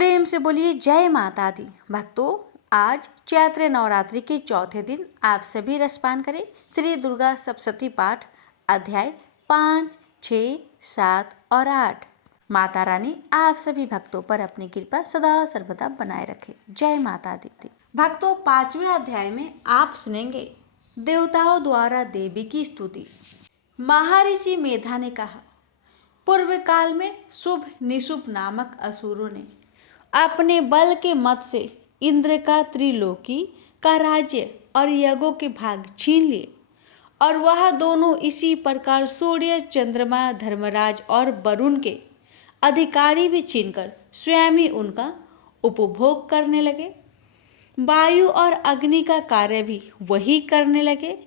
प्रेम से बोलिए जय माता दी। भक्तों, आज चैत्र नवरात्रि के चौथे दिन आप सभी रसपान करें श्री दुर्गा सप्तशती पाठ अध्याय 5, 6, 7 और 8। माता रानी आप सभी भक्तों पर अपनी कृपा सदा सर्वदा बनाए रखे। जय माता दी। भक्तों, 5वें अध्याय में आप सुनेंगे देवताओं द्वारा देवी की स्तुति। महर्षि मेधा ने कहा, पूर्व काल में शुभ निशुभ नामक असुरों ने अपने बल के मत से इंद्र का त्रिलोकी का राज्य और यज्ञों के भाग छीन लिए, और वह दोनों इसी प्रकार सूर्य, चंद्रमा, धर्मराज और वरुण के अधिकारी भी छीनकर स्वयं ही उनका उपभोग करने लगे। वायु और अग्नि का कार्य भी वही करने लगे,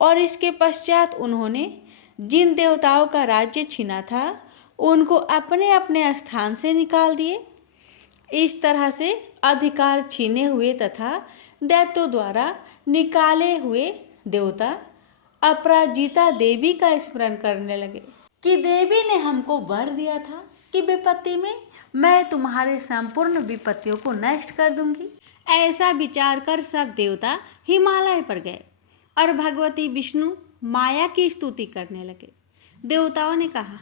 और इसके पश्चात उन्होंने जिन देवताओं का राज्य छीना था उनको अपने अपने स्थान से निकाल दिए। इस तरह से अधिकार छीने हुए तथा दैत्यों द्वारा निकाले हुए देवता अपराजिता देवी का स्मरण करने लगे कि देवी ने हमको वर दिया था कि विपत्ति में मैं तुम्हारे संपूर्ण विपत्तियों को नष्ट कर दूंगी। ऐसा विचार कर सब देवता हिमालय पर गए और भगवती विष्णु माया की स्तुति करने लगे। देवताओं ने कहा,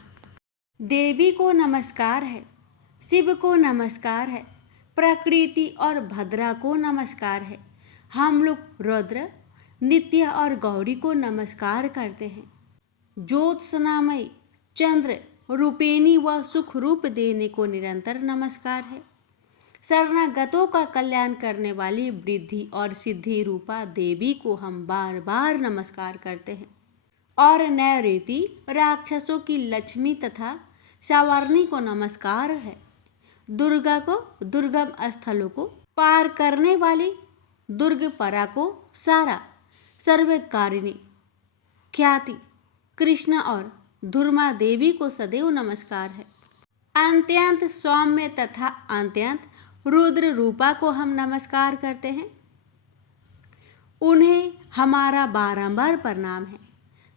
देवी को नमस्कार है, शिव को नमस्कार है, प्रकृति और भद्रा को नमस्कार है। हम लोग रुद्र, नित्य और गौरी को नमस्कार करते हैं। ज्योत्सनामयी चंद्र रूपिणी व सुख रूप देने को निरंतर नमस्कार है। शरणागतों का कल्याण करने वाली वृद्धि और सिद्धि रूपा देवी को हम बार बार नमस्कार करते हैं। और नैऋति राक्षसों की लक्ष्मी तथा सावर्णी को नमस्कार है। दुर्गा को दुर्गम स्थलों को पार करने वाली दुर्गपरा को सारा सर्वकारिणी ख्याति कृष्ण और धुर्मा देवी को सदैव नमस्कार है। अत्यंत सौम्य तथा अत्यंत रुद्र रूपा को हम नमस्कार करते हैं। उन्हें हमारा बारंबार प्रणाम है।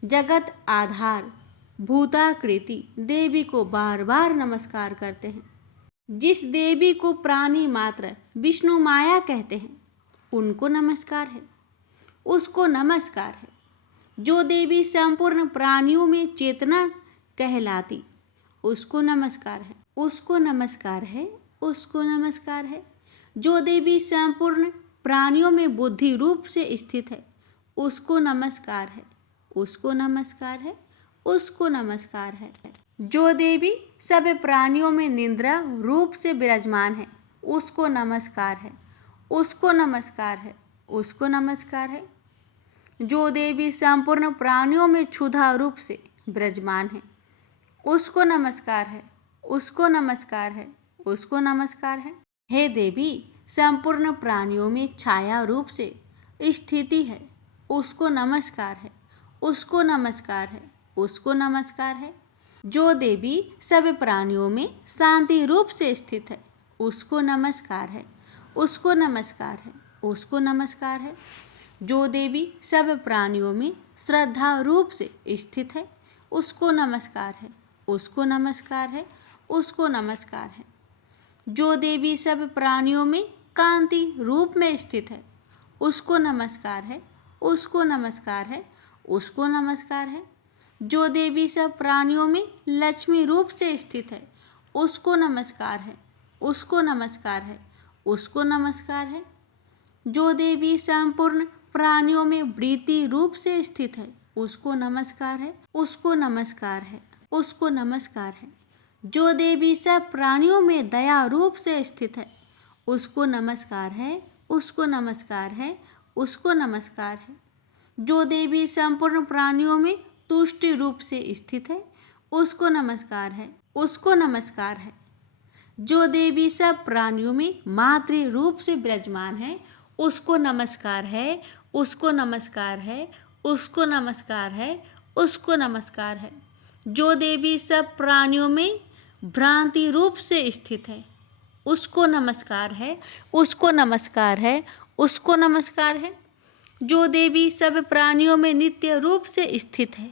जगत आधार भूताकृति देवी को बार बार नमस्कार करते हैं। जिस देवी को प्राणी मात्र विष्णु माया कहते हैं उनको नमस्कार है, उसको नमस्कार है। जो देवी संपूर्ण प्राणियों में चेतना कहलाती उसको नमस्कार है, उसको नमस्कार है, उसको नमस्कार है। जो देवी संपूर्ण प्राणियों में बुद्धि रूप से स्थित है उसको नमस्कार है, उसको नमस्कार है, उसको नमस्कार है। जो देवी सब प्राणियों में निद्रा रूप से विराजमान है उसको नमस्कार है, उसको नमस्कार है, उसको नमस्कार है। जो देवी संपूर्ण प्राणियों में क्षुधा रूप से विराजमान है उसको नमस्कार है, उसको नमस्कार है, उसको नमस्कार है। हे देवी संपूर्ण प्राणियों में छाया रूप से स्थिति है उसको नमस्कार है, उसको नमस्कार है, उसको नमस्कार है। जो देवी सब प्राणियों में शांति रूप से स्थित है उसको नमस्कार है, उसको नमस्कार है, उसको नमस्कार है। जो देवी सब प्राणियों में श्रद्धा रूप से स्थित है उसको नमस्कार है, उसको नमस्कार है, उसको नमस्कार है। जो देवी सब प्राणियों में कांति रूप में स्थित है उसको नमस्कार है, उसको नमस्कार है, उसको नमस्कार है। जो देवी सब प्राणियों में लक्ष्मी रूप से स्थित है उसको नमस्कार है, उसको नमस्कार है, उसको नमस्कार है। जो देवी संपूर्ण प्राणियों में वृत्ति रूप से स्थित है उसको नमस्कार है, उसको नमस्कार है, उसको नमस्कार है। जो देवी सब प्राणियों में दया रूप से स्थित है उसको नमस्कार है, उसको नमस्कार है, उसको नमस्कार है। जो देवी संपूर्ण प्राणियों में तुष्टि रूप से स्थित है उसको नमस्कार है, उसको नमस्कार है। जो देवी सब प्राणियों में मातृ रूप से विराजमान है उसको नमस्कार है, उसको नमस्कार है, उसको नमस्कार है, उसको नमस्कार है। जो देवी सब प्राणियों में भ्रांति रूप से स्थित है उसको नमस्कार है, उसको नमस्कार है, उसको नमस्कार है। जो देवी सब प्राणियों में नित्य रूप से स्थित है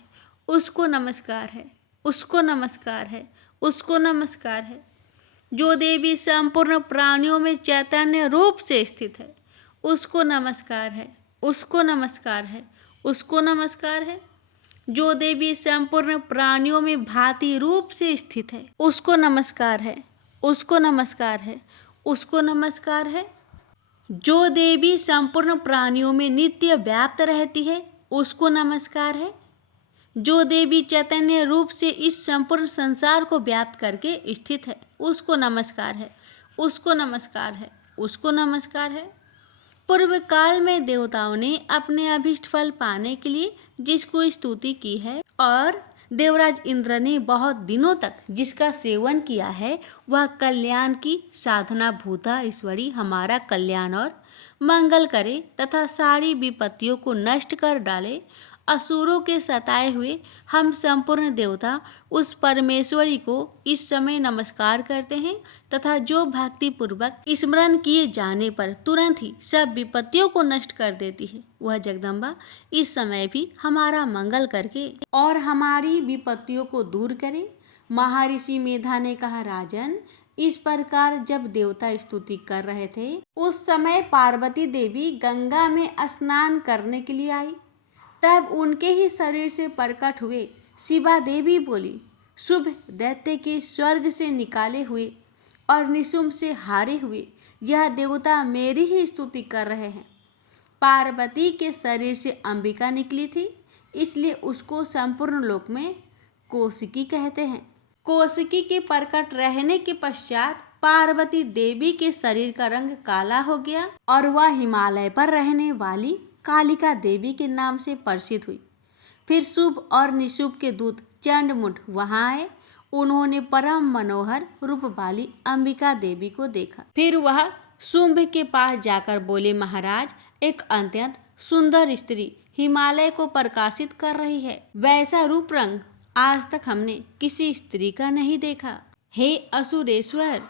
उसको नमस्कार है, उसको नमस्कार है, उसको नमस्कार है। जो देवी संपूर्ण प्राणियों में चैतन्य रूप से स्थित है, उसको नमस्कार है, उसको नमस्कार है, उसको नमस्कार है। जो देवी संपूर्ण प्राणियों में भांति रूप से स्थित है, उसको नमस्कार है, उसको नमस्कार है, उसको नमस्कार है। जो देवी संपूर्ण प्राणियों में नित्य व्याप्त रहती है, उसको नमस्कार है। जो देवी चैतन्य रूप से इस संपूर्ण संसार को व्याप्त करके स्थित है, उसको नमस्कार है, उसको नमस्कार है, उसको नमस्कार है। पूर्व काल में देवताओं ने अपने अभीष्ट फल पाने के लिए जिसको स्तुति की है और देवराज इंद्र ने बहुत दिनों तक जिसका सेवन किया है, वह कल्याण की साधना भूता ईश्वरी हमारा कल्याण और मंगल करे तथा सारी विपत्तियों को नष्ट कर डाले। असुरों के सताए हुए हम संपूर्ण देवता उस परमेश्वरी को इस समय नमस्कार करते हैं तथा जो भक्ति पूर्वक स्मरण किए जाने पर तुरंत ही सब विपत्तियों को नष्ट कर देती है, वह जगदम्बा इस समय भी हमारा मंगल करके और हमारी विपत्तियों को दूर करे। महर्षि मेधा ने कहा, राजन, इस प्रकार जब देवता स्तुति कर रहे थे उस समय पार्वती देवी गंगा में स्नान करने के लिए आई। तब उनके ही शरीर से प्रकट हुए शिवा देवी बोली, शुभ दैत्य के स्वर्ग से निकाले हुए और निशुंभ से हारे हुए यह देवता मेरी ही स्तुति कर रहे हैं। पार्वती के शरीर से अंबिका निकली थी, इसलिए उसको संपूर्ण लोक में कौशिकी कहते हैं। कौशिकी के प्रकट रहने के पश्चात पार्वती देवी के शरीर का रंग काला हो गया और वह हिमालय पर रहने वाली कालिका देवी के नाम से प्रसिद्ध हुई। फिर शुभ और निशुभ के दूत चंडमुंड वहां आए। उन्होंने परम मनोहर रूप वाली अंबिका देवी को देखा। फिर वह शुंभ के पास जाकर बोले, महाराज, एक अत्यंत सुंदर स्त्री हिमालय को प्रकाशित कर रही है। वैसा रूप रंग आज तक हमने किसी स्त्री का नहीं देखा। हे असुरेश्वर,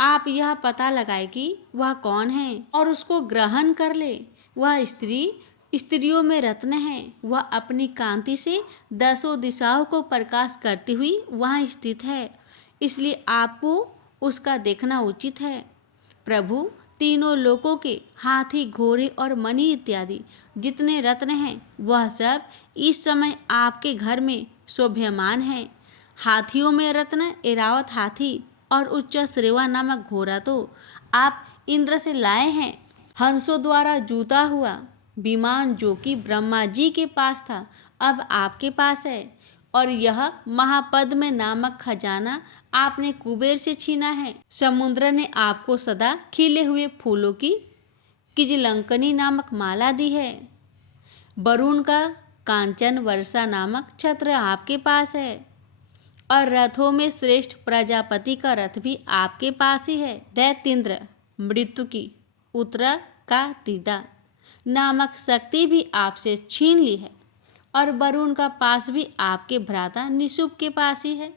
आप यह पता लगाए कि वह कौन है और उसको ग्रहण कर ले। वह स्त्री स्त्रियों में रत्न है। वह अपनी कांति से 10 दिशाओं को प्रकाश करती हुई वहाँ स्थित है, इसलिए आपको उसका देखना उचित है। प्रभु, तीनों लोकों के हाथी, घोड़े और मणि इत्यादि जितने रत्न हैं, वह सब इस समय आपके घर में शोभ्यमान है। हाथियों में रत्न ऐरावत हाथी और उच्च श्रेवा नामक घोड़ा तो आप इंद्र से लाए हैं। हंसों द्वारा जूता हुआ विमान जो कि ब्रह्मा जी के पास था, अब आपके पास है। और यह महापद्म नामक खजाना आपने कुबेर से छीना है। समुद्र ने आपको सदा खिले हुए फूलों की किजलंकनी नामक माला दी है। वरुण का कांचन वर्षा नामक छत्र आपके पास है और रथों में श्रेष्ठ प्रजापति का रथ भी आपके पास ही है। दैत्येंद्र मृत्यु की उत्तरा का तीदा नामक शक्ति भी आपसे छीन ली है और वरुण का पास भी आपके भ्राता निशुंभ के पास ही है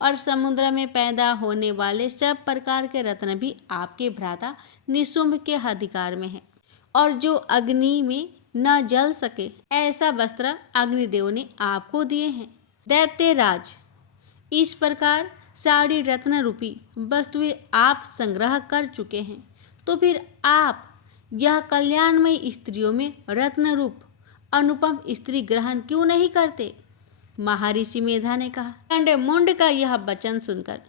और समुद्र में पैदा होने वाले सब प्रकार के रत्न भी आपके भ्राता निशुंभ के अधिकार में है। और जो अग्नि में न जल सके ऐसा वस्त्र अग्निदेव ने आपको दिए हैं। दैत्यराज, इस प्रकार सारी रत्न रूपी वस्तुएं आप संग्रह कर चुके हैं, तो फिर आप यह कल्याणमयी स्त्रियों में रत्न रूप अनुपम स्त्री ग्रहण क्यों नहीं करते? महर्षि मेधा ने कहा। चंडमुंड का यह वचन सुनकर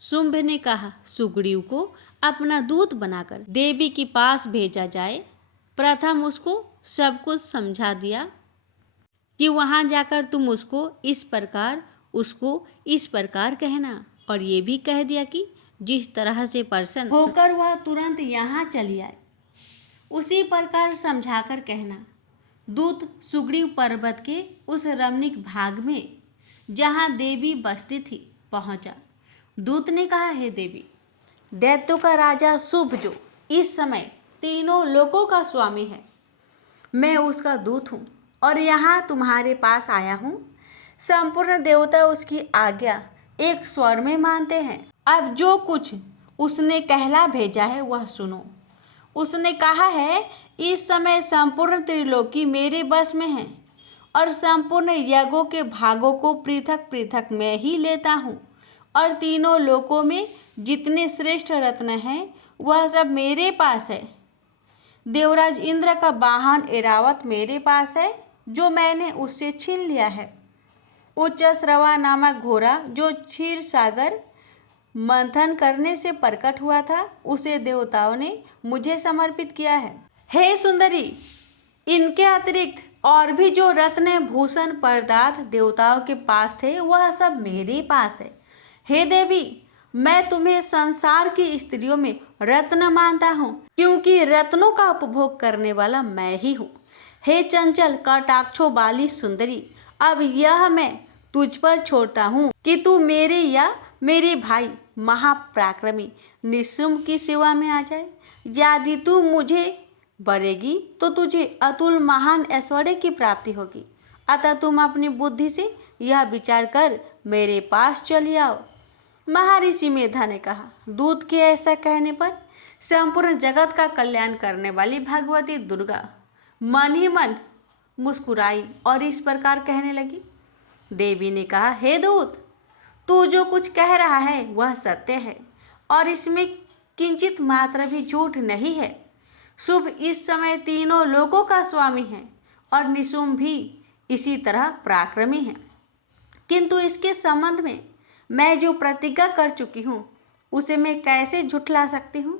शुंभ ने कहा, सुग्रीव को अपना दूत बनाकर देवी के पास भेजा जाए। प्रथम उसको सब कुछ समझा दिया कि वहां जाकर तुम उसको इस प्रकार कहना, और ये भी कह दिया कि जिस तरह से प्रसन्न होकर वह तुरंत यहाँ चली आए, उसी प्रकार समझाकर कहना। दूत सुग्रीव पर्वत के उस रमणीक भाग में जहाँ देवी बसती थी पहुँचा। दूत ने कहा, हे देवी, दैत्यों का राजा शुभ जो इस समय तीनों लोकों का स्वामी है, मैं उसका दूत हूँ और यहाँ तुम्हारे पास आया हूँ। संपूर्ण देवता उसकी आज्ञा एक स्वर में मानते हैं। अब जो कुछ उसने कहला भेजा है वह सुनो। उसने कहा है, इस समय संपूर्ण त्रिलोकी मेरे बस में है और संपूर्ण यज्ञों के भागों को पृथक पृथक मैं ही लेता हूँ और तीनों लोकों में जितने श्रेष्ठ रत्न हैं वह सब मेरे पास है। देवराज इंद्र का वाहन ऐरावत मेरे पास है, जो मैंने उससे छीन लिया है। उच्च श्रवा नामक घोड़ा जो क्षीर सागर मंथन करने से प्रकट हुआ था, उसे देवताओं ने मुझे समर्पित किया है। हे सुंदरी, इनके अतिरिक्त और भी जो रत्न भूषण पदार्थ देवताओं के पास थे वह सब मेरे पास है। हे देवी, मैं तुम्हें संसार की स्त्रियों में रत्न मानता हूँ, क्योंकि रत्नों का उपभोग करने वाला मैं ही हूँ। हे चंचल कटाक्षों वाली सुंदरी, अब यह मैं तुझ पर छोड़ता हूँ कि तू मेरे या मेरे भाई महापराक्रमी निशुम्भ की सेवा में आ जाए। यदि तू मुझे वरेगी तो तुझे अतुल महान ऐश्वर्य की प्राप्ति होगी। अतः तुम अपनी बुद्धि से यह विचार कर मेरे पास चली आओ। महर्षि मेधा ने कहा। दूत के ऐसा कहने पर संपूर्ण जगत का कल्याण करने वाली भगवती दुर्गा मन ही मन मुस्कुराई और इस प्रकार कहने लगी। देवी ने कहा, हे दूत, तू जो कुछ कह रहा है वह सत्य है और इसमें किंचित मात्र भी झूठ नहीं है। शुभ इस समय तीनों लोकों का स्वामी है और निशुम्भ भी इसी तरह पराक्रमी है, किंतु इसके संबंध में मैं जो प्रतिज्ञा कर चुकी हूँ उसे मैं कैसे झुठला सकती हूँ।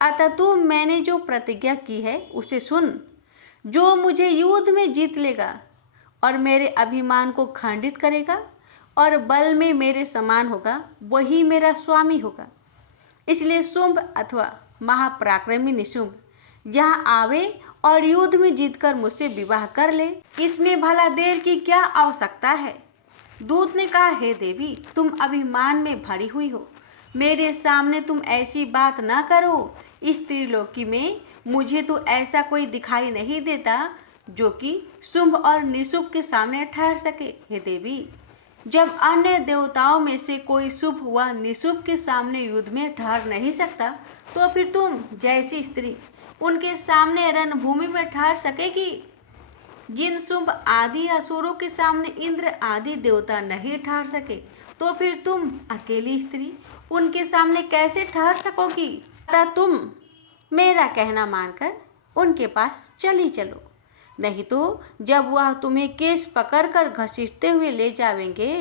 अतः तू मैंने जो प्रतिज्ञा की है उसे सुन। जो मुझे युद्ध में जीत लेगा और मेरे अभिमान को खंडित करेगा और बल में मेरे समान होगा, वही मेरा स्वामी होगा। इसलिए शुंभ अथवा महापराक्रमी निशुंभ यहाँ आवे और युद्ध में जीतकर मुझसे विवाह कर ले। इसमें भला देर की क्या आवश्यकता है। दूत ने कहा, हे देवी, तुम अभिमान में भरी हुई हो, मेरे सामने तुम ऐसी बात ना करो। इस त्रिलोकी में मुझे तो ऐसा कोई दिखाई नहीं देता जो कि शुंभ और निशुंभ के सामने ठहर सके। हे देवी, जब अन्य देवताओं में से कोई शुंभ व निशुंभ के सामने युद्ध में ठहर नहीं सकता, तो फिर तुम जैसी स्त्री उनके सामने रणभूमि में ठहर सकेगी। जिन शुंभ आदि असुरों के सामने इंद्र आदि देवता नहीं ठहर सके, तो फिर तुम अकेली स्त्री उनके सामने कैसे ठहर सकोगी। अतः तुम मेरा कहना मानकर उनके पास चली चलो, नहीं तो जब वह तुम्हें केस पकड़कर घसीटते हुए ले जावेंगे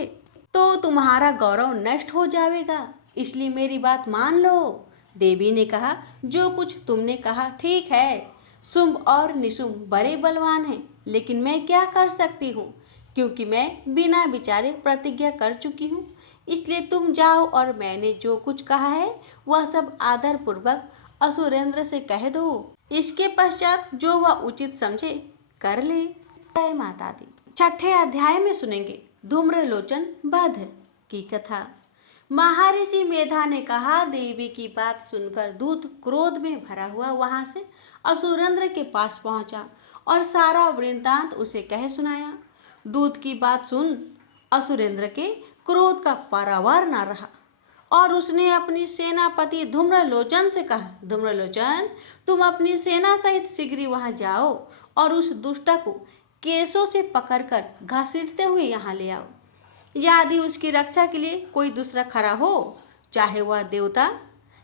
तो तुम्हारा गौरव नष्ट हो जाएगा। इसलिए मेरी बात मान लो। देवी ने कहा, जो कुछ तुमने कहा ठीक है। शुंभ और निशुंभ बड़े बलवान हैं, लेकिन मैं क्या कर सकती हूँ, क्योंकि मैं बिना विचारे प्रतिज्ञा कर चुकी हूँ। इसलिए तुम जाओ और मैंने जो कुछ कहा है वह सब आदर पूर्वक असुरेंद्र से कह दो। इसके पश्चात जो वह उचित समझे कर ले। जय माता दी। छठे अध्याय में सुनेंगे धूम्रलोचन वध की कथा। महर्षि मेधा ने कहा, देवी की बात सुनकर दूत क्रोध में भरा हुआ वहां से असुरेंद्र के पास पहुंचा और सारा वृत्तांत उसे कह सुनाया। दूत की बात सुन असुरेंद्र के क्रोध का पारावार न रहा और उसने अपनी सेनापति धूम्रलोचन से कहा, धूम्रलोचन, तुम अपनी सेना सहित शीघ्र वहां जाओ और उस दुष्टा को केसों से पकड़कर घसीटते हुए यहाँ ले आओ। यदि उसकी रक्षा के लिए कोई दूसरा खड़ा हो, चाहे वह देवता,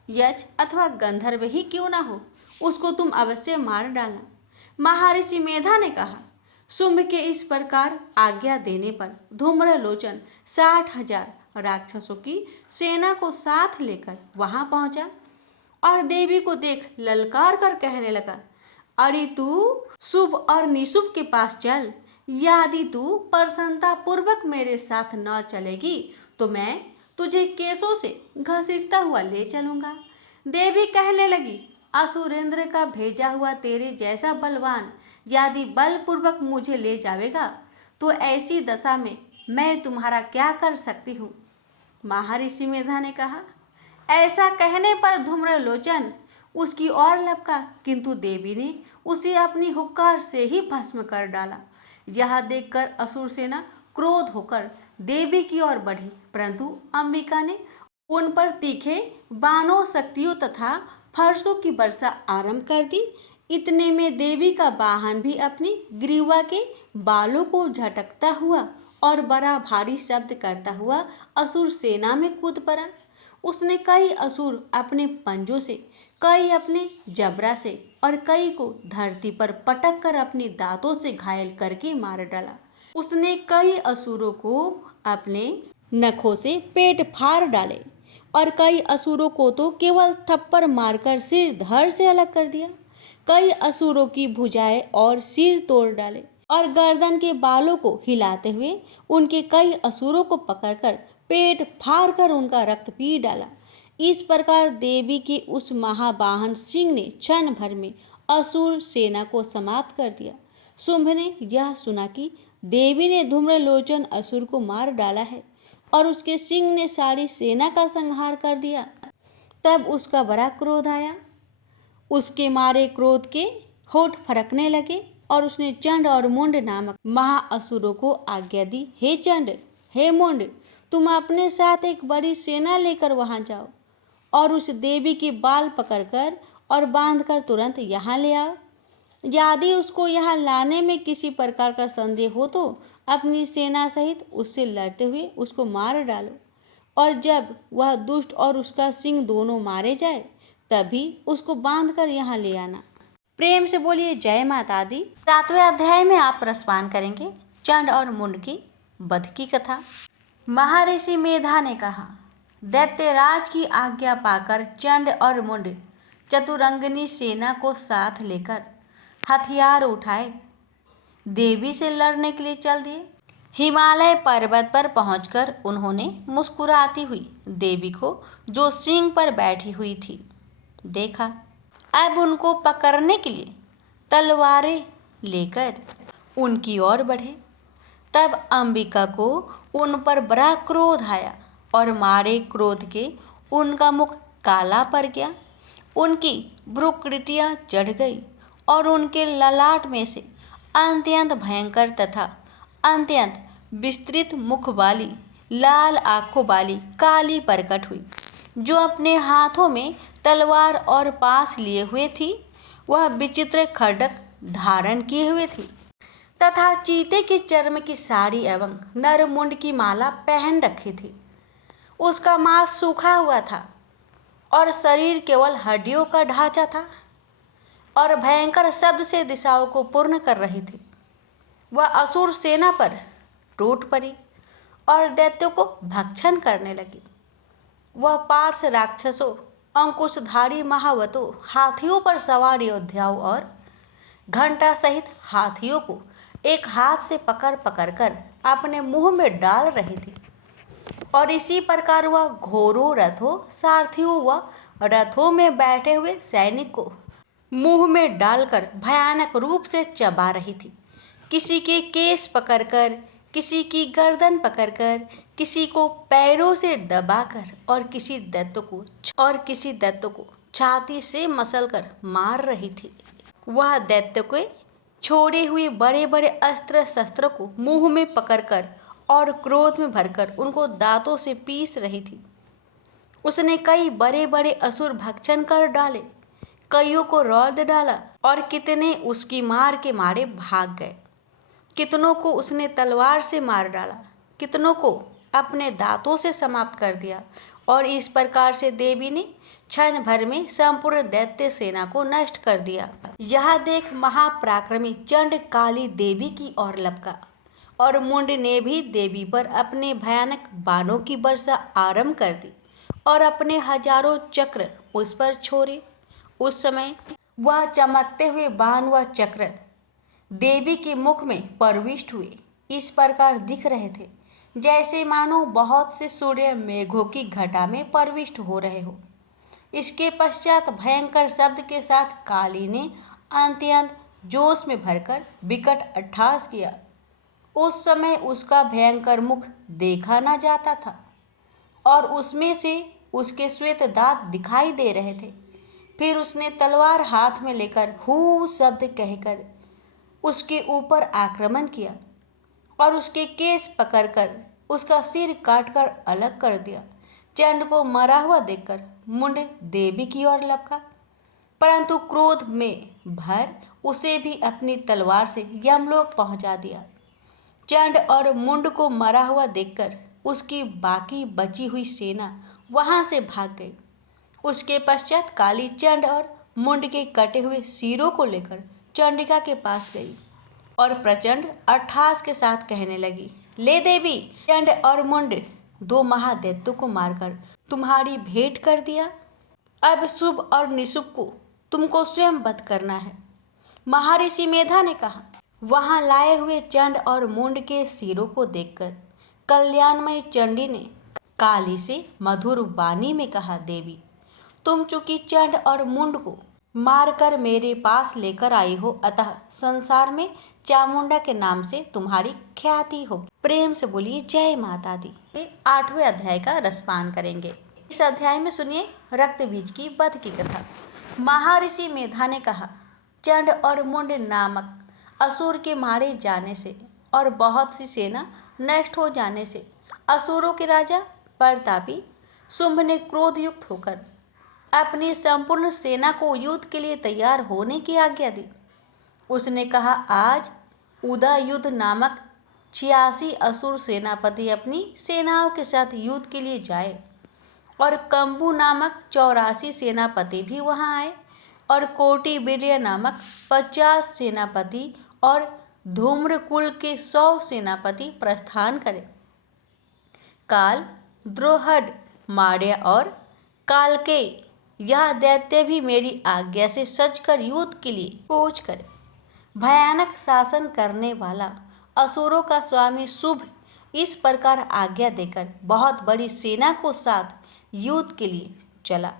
यक्ष अथवा गंधर्व ही क्यों ना हो, उसको तुम अवश्य मार डालना। महर्षि मेधा ने कहा। शुंभ के इस प्रकार आज्ञा देने पर धूम्रलोचन 60,000 राक्षसों की सेना को साथ लेकर वहां पहुंचा और देवी को देख ललकार कर कहने लगा, अरे तू शुंभ और निशुंभ के पास चल। यदि तू प्रसन्नता पूर्वक मेरे साथ न चलेगी तो मैं तुझे केसों से घसीटता हुआ ले चलूंगा। देवी कहने लगी, असुरेंद्र का भेजा हुआ तेरे जैसा बलवान यदि बलपूर्वक मुझे ले जावेगा तो ऐसी दशा में मैं तुम्हारा क्या कर सकती हूँ। महर्षि मेधा ने कहा। ऐसा कहने पर धूम्रलोचन उसकी ओर लपका, किंतु देवी ने उसे अपनी हुक्कार से ही भस्म कर डाला। यह देखकर असुर सेना क्रोध होकर देवी की ओर बढ़ी, परंतु अंबिका ने उन पर तीखे बाणों, शक्तियों तथा फर्शों की वर्षा आरंभ कर दी। इतने में देवी का वाहन भी अपनी ग्रीवा के बालों को झटकता हुआ और बड़ा भारी शब्द करता हुआ असुर सेना में कूद पड़ा। उसने कई असुर अपने पंजों से, कई अपने जबड़ा से और कई को धरती पर पटक कर अपने दांतों से घायल करके मार डाला। उसने कई असुरों को अपने नखों से पेट फाड़ डाले और कई असुरों को तो केवल थप्पड़ मारकर सिर धड़ से अलग कर दिया। कई असुरों की भुजाएं और सिर तोड़ डाले और गर्दन के बालों को हिलाते हुए उनके कई असुरों को पकड़कर पेट फाड़ कर उनका रक्त पी डाला। इस प्रकार देवी के उस महावाहन सिंह ने क्षण भर में असुर सेना को समाप्त कर दिया। शुंभ ने यह सुना कि देवी ने धूम्रलोचन असुर को मार डाला है और उसके सिंह ने सारी सेना का संहार कर दिया। तब उसका बड़ा क्रोध आया। उसके मारे क्रोध के होठ फड़कने लगे और उसने चंड और मुंड नामक महाअसुरों को आज्ञा दी, हे चंड, हे मुंड, तुम अपने साथ एक बड़ी सेना लेकर वहां जाओ और उस देवी के बाल पकड़कर और बांधकर तुरंत यहाँ ले आओ। यदि उसको यहाँ लाने में किसी प्रकार का संदेह हो तो अपनी सेना सहित उससे लड़ते हुए उसको मार डालो और जब वह दुष्ट और उसका सिंह दोनों मारे जाए तभी उसको बांधकर यहाँ ले आना। प्रेम से बोलिए जय माता दी। 7वें अध्याय में आप रसपान करेंगे चंड और मुंड की वध की कथा। महर्षि मेधा ने कहा, दैत्यराज की आज्ञा पाकर चंड और मुंड चतुरंगिनी सेना को साथ लेकर हथियार उठाए देवी से लड़ने के लिए चल दिए। हिमालय पर्वत पर पहुंचकर उन्होंने मुस्कुराती हुई देवी को, जो सिंह पर बैठी हुई थी, देखा। अब उनको पकड़ने के लिए तलवारें लेकर उनकी ओर बढ़े। तब अंबिका को उन पर बड़ा क्रोध आया और मारे क्रोध के उनका मुख काला पड़ गया, उनकी भ्रुकुटियाँ चढ़ गई और उनके ललाट में से अत्यंत भयंकर तथा अत्यंत विस्तृत मुख वाली लाल आंखों वाली काली प्रकट हुई, जो अपने हाथों में तलवार और पास लिए हुए थी। वह विचित्र खड्ग धारण किए हुए थी तथा चीते के चर्म की साड़ी एवं नरमुंड की माला पहन रखी थी। उसका मांस सूखा हुआ था और शरीर केवल हड्डियों का ढांचा था और भयंकर शब्द से दिशाओं को पूर्ण कर रही थी। वह असुर सेना पर टूट पड़ी और दैत्यों को भक्षण करने लगी। वह पार्श राक्षसों, अंकुशधारी महावतों, हाथियों पर सवार योद्धाओं और घंटा सहित हाथियों को एक हाथ से पकड़ पकड़ कर अपने मुंह में डाल रही थी और इसी प्रकार वह घोड़ों, रथों, सारथियों व रथों में बैठे हुए सैनिक को मुंह में डालकर भयानक रूप से चबा रही थी। किसी के केस पकड़कर, किसी की गर्दन पकड़कर, किसी को पैरों से दबाकर और किसी दैत्य को छाती से मसलकर मार रही थी। वह दैत्य के छोड़े हुए बड़े बड़े अस्त्र शस्त्रों को मुंह में पकड़कर और क्रोध में भरकर उनको दांतों से पीस रही थी। उसने कई बड़े बड़े असुर भक्षण कर डाले, कईयों को रौंद डाला और कितने उसकी मार के मारे भाग गए। कितनों को उसने तलवार से मार डाला, कितनों को अपने दांतों से समाप्त कर दिया और इस प्रकार से देवी ने क्षण भर में संपूर्ण दैत्य सेना को नष्ट कर दिया। यह देख महापराक्रमी चंड काली देवी की ओर लपका और मुंड ने भी देवी पर अपने भयानक बाणों की वर्षा आरंभ कर दी और अपने हजारों चक्र उस पर छोड़े। उस समय वह चमकते हुए बाण व चक्र देवी के मुख में प्रविष्ट हुए इस प्रकार दिख रहे थे, जैसे मानो बहुत से सूर्य मेघों की घटा में प्रविष्ट हो रहे हो। इसके पश्चात भयंकर शब्द के साथ काली ने अत्यंत जोश में भरकर विकट अट्टहास किया। उस समय उसका भयंकर मुख देखा न जाता था और उसमें से उसके श्वेत दांत दिखाई दे रहे थे। फिर उसने तलवार हाथ में लेकर हू शब्द कहकर उसके ऊपर आक्रमण किया और उसके केस पकड़कर उसका सिर काटकर अलग कर दिया। चंड को मरा हुआ देखकर मुंड देवी की ओर लपका, परंतु क्रोध में भर उसे भी अपनी तलवार से यमलोक पहुंचा दिया। चंड और मुंड को मरा हुआ देखकर उसकी बाकी बची हुई सेना वहां से भाग गई। उसके पश्चात काली चंड और मुंड के कटे हुए सिरों को लेकर चंडिका के पास गई और प्रचंड अट्ठास के साथ कहने लगी, ले देवी, चंड और मुंड दो महादैत्यों को मारकर तुम्हारी भेंट कर दिया। अब शुभ और निशुभ को तुमको स्वयं वध करना है। महर्षि मेधा ने कहा। वहां लाए हुए चंड और मुंड के सिरों को देखकर कल्याणमयी चंडी ने काली से मधुर वाणी में कहा, देवी, तुम चूंकि चंड और मुंड को मारकर मेरे पास लेकर आई हो, अतः संसार में चामुंडा के नाम से तुम्हारी ख्याति होगी। प्रेम से बोलिए जय माता दी। 8वें अध्याय का रसपान करेंगे। इस अध्याय में सुनिए रक्त बीज की वध की कथा। महर्षि मेधा ने कहा, चंड और मुंड नामक असुर के मारे जाने से और बहुत सी सेना नष्ट हो जाने से असुरों के राजा प्रतापी शुंभ ने क्रोध युक्त होकर अपनी संपूर्ण सेना को युद्ध के लिए तैयार होने की आज्ञा दी। उसने कहा, आज उदयुद्ध नामक 86 असुर सेनापति अपनी सेनाओं के साथ युद्ध के लिए जाए और कंबु नामक 84 सेनापति भी वहां आए और कोटि वीर्य नामक 50 सेनापति और धूम्रकुल के 100 सेनापति प्रस्थान करे। काल, द्रोहड, मार्य और कालके यह दैत्य भी मेरी आज्ञा से सजकर युद्ध के लिए कूच करे। भयानक शासन करने वाला असुरों का स्वामी शुभ इस प्रकार आज्ञा देकर बहुत बड़ी सेना को साथ युद्ध के लिए चला।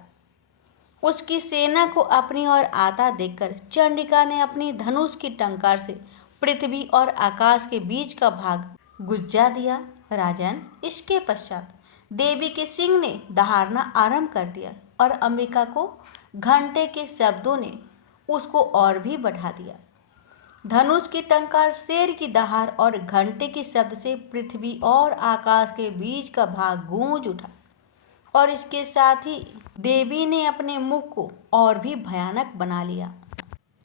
उसकी सेना को अपनी ओर आता देखकर चंडिका ने अपनी धनुष की टंकार से पृथ्वी और आकाश के बीच का भाग गुज्जा दिया। राजन, इसके पश्चात देवी के सिंह ने दहाड़ना आरंभ कर दिया और अंबिका को घंटे के शब्दों ने उसको और भी बढ़ा दिया। धनुष की टंकार, शेर की दहाड़ और घंटे के शब्द से पृथ्वी और आकाश के बीच का भाग गूंज उठा और इसके साथ ही देवी ने अपने मुख को और भी भयानक बना लिया।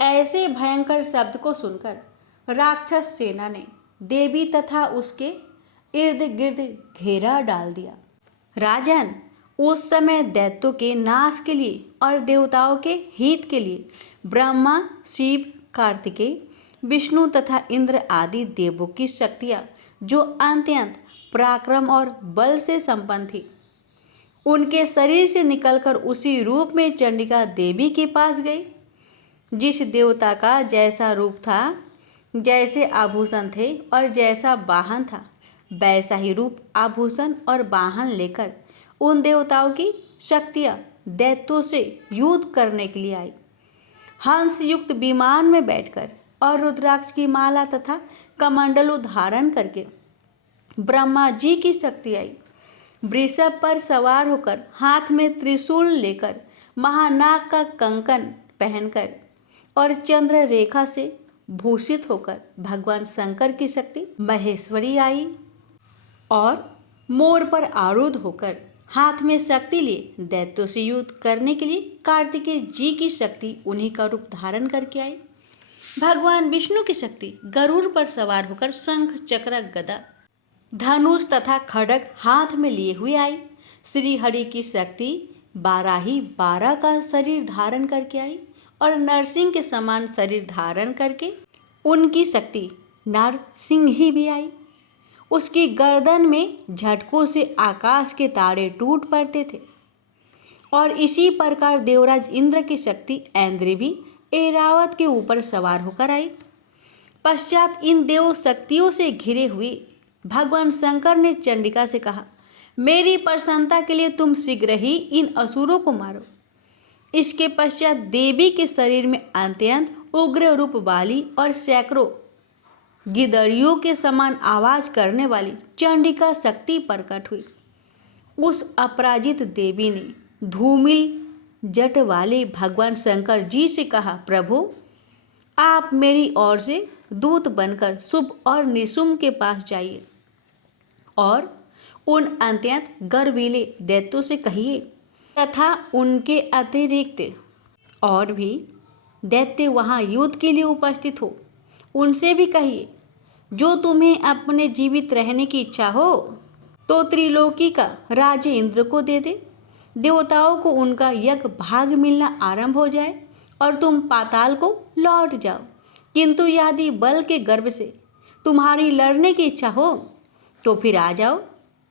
ऐसे भयंकर शब्द को सुनकर राक्षस सेना ने देवी तथा उसके इर्द गिर्द घेरा डाल दिया। राजन, उस समय दैत्यों के नाश के लिए और देवताओं के हित के लिए ब्रह्मा, शिव, कार्तिकेय, विष्णु तथा इंद्र आदि देवों की शक्तियाँ जो अत्यंत पराक्रम और बल से संपन्न थी, उनके शरीर से निकलकर उसी रूप में चंडिका देवी के पास गई। जिस देवता का जैसा रूप था, जैसे आभूषण थे और जैसा वाहन था, वैसा ही रूप, आभूषण और वाहन लेकर उन देवताओं की शक्तियाँ दैत्यों से युद्ध करने के लिए आई। हंस युक्त विमान में बैठकर और रुद्राक्ष की माला तथा कमंडलू धारण करके ब्रह्मा जी की शक्ति आई। वृषभ पर सवार होकर, हाथ में त्रिशूल लेकर, महानाग का कंकन पहनकर और चंद्र रेखा से भूषित होकर भगवान शंकर की शक्ति महेश्वरी आई और मोर पर आरूढ़ होकर हाथ में शक्ति लिए दैत्यों से युद्ध करने के लिए कार्तिकेय जी की शक्ति उन्हीं का रूप धारण करके आई। भगवान विष्णु की शक्ति गरुड़ पर सवार होकर शंख, चक्र, गदा, धनुष तथा खड्ग हाथ में लिए हुए आई। श्री हरि की शक्ति 12 का शरीर धारण करके आई और नरसिंह के समान शरीर धारण करके उनकी शक्ति नरसिंह ही भी आई। उसकी गर्दन में झटकों से आकाश के तारे टूट पड़ते थे और इसी प्रकार देवराज इंद्र की शक्ति ऐन्द्री भी ऐरावत के ऊपर सवार होकर आई। पश्चात इन देव शक्तियों से घिरे हुए भगवान शंकर ने चंडिका से कहा, मेरी प्रसन्नता के लिए तुम शीघ्र ही इन असुरों को मारो। इसके पश्चात देवी के शरीर में अत्यंत उग्र रूप वाली और सैकड़ों गिदड़ियों के समान आवाज करने वाली चंडिका शक्ति प्रकट हुई। उस अपराजित देवी ने धूमिल जट वाले भगवान शंकर जी से कहा, प्रभु, आप मेरी ओर से दूत बनकर शुभ और निशुंभ के पास जाइए और उन अत्यंत गर्वीले दैत्यों से कहिए तथा उनके अतिरिक्त और भी दैत्य वहाँ युद्ध के लिए उपस्थित हो, उनसे भी कहिए, जो तुम्हें अपने जीवित रहने की इच्छा हो तो त्रिलोकी का राज्य इंद्र को दे दे। देवताओं को उनका यज्ञ भाग मिलना आरंभ हो जाए और तुम पाताल को लौट जाओ। किंतु यदि बल के गर्भ से तुम्हारी लड़ने की इच्छा हो तो फिर आ जाओ,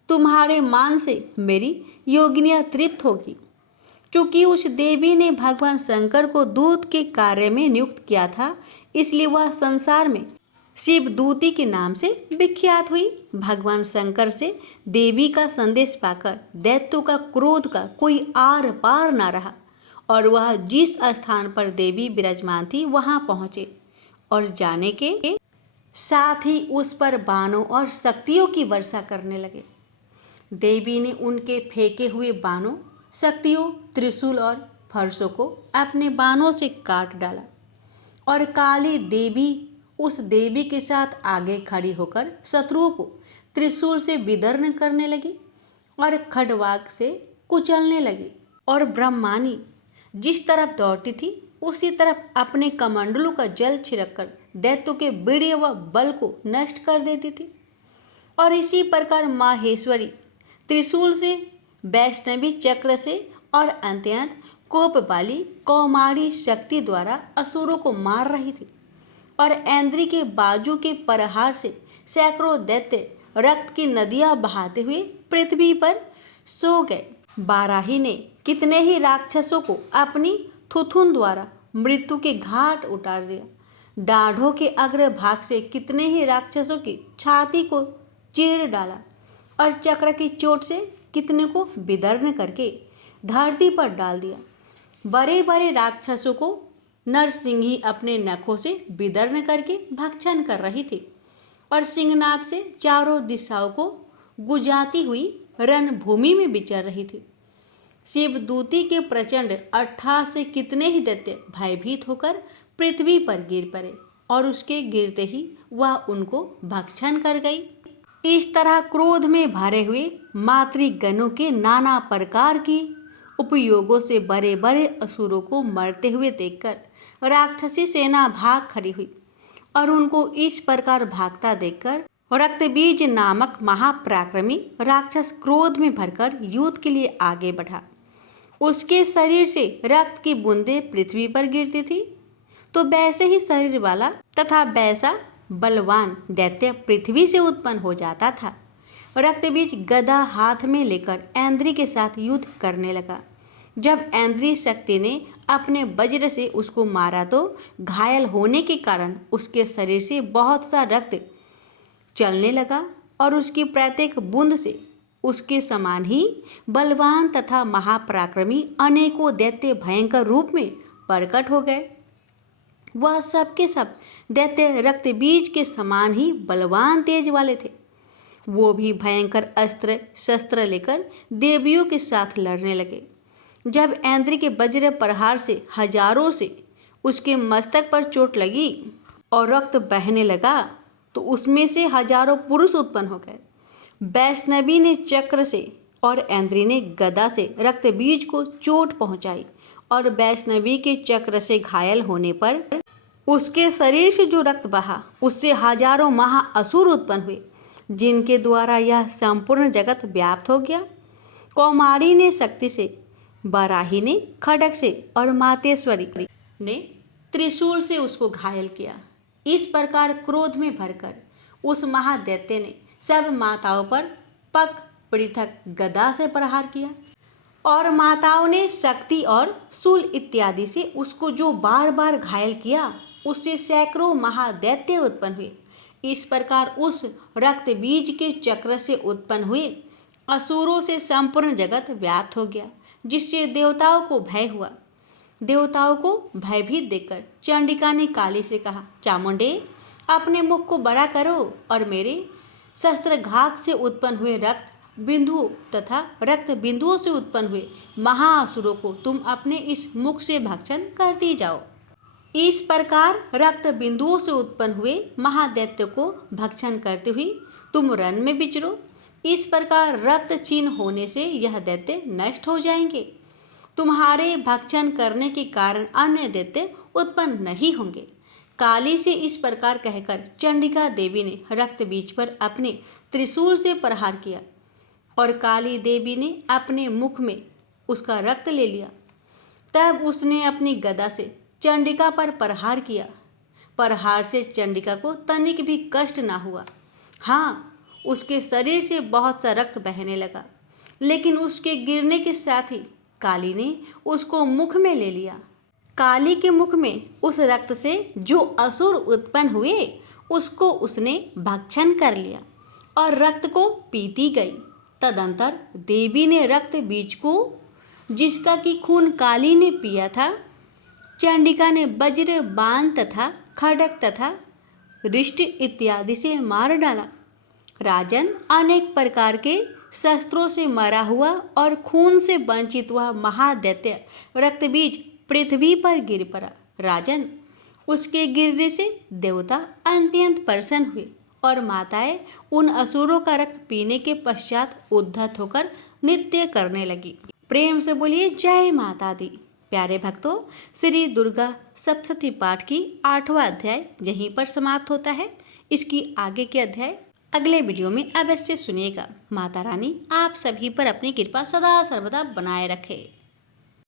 तुम्हारे मान से मेरी योगिनियाँ तृप्त होगी। चूंकि उस देवी ने भगवान शंकर को दूत के कार्य में नियुक्त किया था, इसलिए वह संसार में शिवदूती के नाम से विख्यात हुई। भगवान शंकर से देवी का संदेश पाकर दैत्यों का क्रोध का कोई आर पार ना रहा और वह जिस स्थान पर देवी विराजमान थी वहां पहुंचे और जाने के साथ ही उस पर बाणों और शक्तियों की वर्षा करने लगे। देवी ने उनके फेंके हुए बाणों, शक्तियों, त्रिशूल और फरसों को अपने बाणों से काट डाला और काली देवी उस देवी के साथ आगे खड़ी होकर शत्रुओं को त्रिशूल से विदर्न करने लगी और खड्वाक से कुचलने लगी। और ब्रह्मानी जिस तरफ दौड़ती थी उसी तरफ अपने कमंडलों का जल छिड़ककर दैत्यों के वीर्य व बल को नष्ट कर देती थी। और इसी प्रकार माहेश्वरी त्रिशूल से, वैष्णवी चक्र से और अत्यंत कोप वाली कौमारी शक्ति द्वारा असुरों को मार रही थी। और ऐन्द्री के बाजू के प्रहार से सैकड़ों दैत्य रक्त की नदियां बहाते हुए पृथ्वी पर सो गए। बाराही ने कितने ही राक्षसों को अपनी थुथुन द्वारा मृत्यु के घाट उतार दिया। दाढ़ों के अग्रभाग से कितने ही राक्षसों की छाती को चीर डाला और चक्र की चोट से कितने को विदर्न करके धरती पर डाल दिया। बड़े बड़े राक्षसों को नरसिंही अपने नखों से विदर्न करके भक्षण कर रही थी और सिंहनाद से चारों दिशाओं को गुजाती हुई रणभूमि में विचर रही थी। शिवदूती के प्रचंड अट्टहास से कितने ही दैत्य भयभीत होकर पृथ्वी पर गिर पड़े और उसके गिरते ही वह उनको भक्षण कर गई। इस तरह क्रोध में भरे हुए मातृगणों के नाना प्रकार की उपयोगों से बड़े बड़े असुरों को मरते हुए देखकर राक्षसी सेना भाग खड़ी हुई और उनको इस प्रकार भागता देखकर रक्तबीज नामक महापराक्रमी राक्षस क्रोध में भरकर युद्ध के लिए आगे बढ़ा। उसके शरीर से रक्त की बूंदें पृथ्वी पर गिरती थी तो वैसे ही शरीर वाला तथा वैसा बलवान दैत्य पृथ्वी से उत्पन्न हो जाता था। रक्तबीज गदा हाथ में लेकर ऐन्द्री के साथ युद्ध करने लगा। जब ऐन्द्री शक्ति ने अपने वज्र से उसको मारा तो घायल होने के कारण उसके शरीर से बहुत सा रक्त चलने लगा और उसकी प्रत्येक बूंद से उसके समान ही बलवान तथा महापराक्रमी अनेकों दैत्य भयंकर रूप में प्रकट हो गए। वह सब के सब दैत्य रक्तबीज के समान ही बलवान तेज वाले थे। वो भी भयंकर अस्त्र शस्त्र लेकर देवियों के साथ लड़ने लगे। जब ऐन्द्री के वज्र प्रहार से हजारों से उसके मस्तक पर चोट लगी और रक्त बहने लगा तो उसमें से हजारों पुरुष उत्पन्न हो गए। वैष्णवी ने चक्र से और ऐन्द्री ने गदा से रक्तबीज को चोट पहुंचाई और वैष्णवी के चक्र से घायल होने पर उसके शरीर से जो रक्त बहा उससे हजारों महाअसुर उत्पन्न हुए जिनके द्वारा यह संपूर्ण जगत व्याप्त हो गया। कौमारी ने शक्ति से, बराही ने खड्ग से और मातेश्वरी ने त्रिशूल से उसको घायल किया। इस प्रकार क्रोध में भरकर उस महादैत्य ने सब माताओं पर पक पृथक गदा से प्रहार किया और माताओं ने शक्ति और शूल इत्यादि से उसको जो बार बार घायल किया उससे सैकड़ों महादैत्य उत्पन्न हुए। इस प्रकार उस रक्त बीज के चक्र से उत्पन्न हुए असुरों से संपूर्ण जगत व्याप्त हो गया, जिससे देवताओं को भय हुआ। देवताओं को भयभीत देखकर चंडिका ने काली से कहा, चामुंडे अपने मुख को बड़ा करो और मेरे शस्त्रघात से उत्पन्न हुए रक्त बिंदुओं तथा रक्त बिंदुओं से उत्पन्न हुए महाअसुरों को तुम अपने इस मुख से भक्षण करती जाओ। इस प्रकार रक्त बिंदुओं से उत्पन्न हुए महादैत्य को भक्षण करते हुए तुम रण में विचरो। इस प्रकार रक्त क्षीण होने से यह दैत्य नष्ट हो जाएंगे। तुम्हारे भक्षण करने के कारण अन्य दैत्य उत्पन्न नहीं होंगे। काली से इस प्रकार कहकर चंडिका देवी ने रक्त बीज पर अपने त्रिशूल से प्रहार किया और काली देवी ने अपने मुख में उसका रक्त ले लिया। तब उसने अपनी गदा से चंडिका पर प्रहार किया। प्रहार से चंडिका को तनिक भी कष्ट ना हुआ। हाँ, उसके शरीर से बहुत सा रक्त बहने लगा, लेकिन उसके गिरने के साथ ही काली ने उसको मुख में ले लिया। काली के मुख में उस रक्त से जो असुर उत्पन्न हुए उसको उसने भक्षण कर लिया और रक्त को पीती गई। तदंतर देवी ने रक्त बीज को, जिसका कि खून काली ने पिया था, चंडिका ने वज्र, बाण तथा खड्ग तथा रिष्ट इत्यादि से मार डाला। राजन, अनेक प्रकार के शस्त्रों से मरा हुआ और खून से वंचित हुआ महादैत्य रक्तबीज पृथ्वी पर गिर पड़ा। राजन, उसके गिरने से देवता अत्यंत प्रसन्न हुए और माताएं उन असुरों का रक्त पीने के पश्चात उद्धत होकर नृत्य करने लगी। प्रेम से बोलिए जय माता दी। प्यारे भक्तों, श्री दुर्गा सप्तशती पाठ की 8वां अध्याय यहीं पर समाप्त होता है। इसकी आगे के अध्याय अगले वीडियो में अवश्य सुनिएगा। माता रानी आप सभी पर अपनी कृपा सदा सर्वदा बनाए रखे।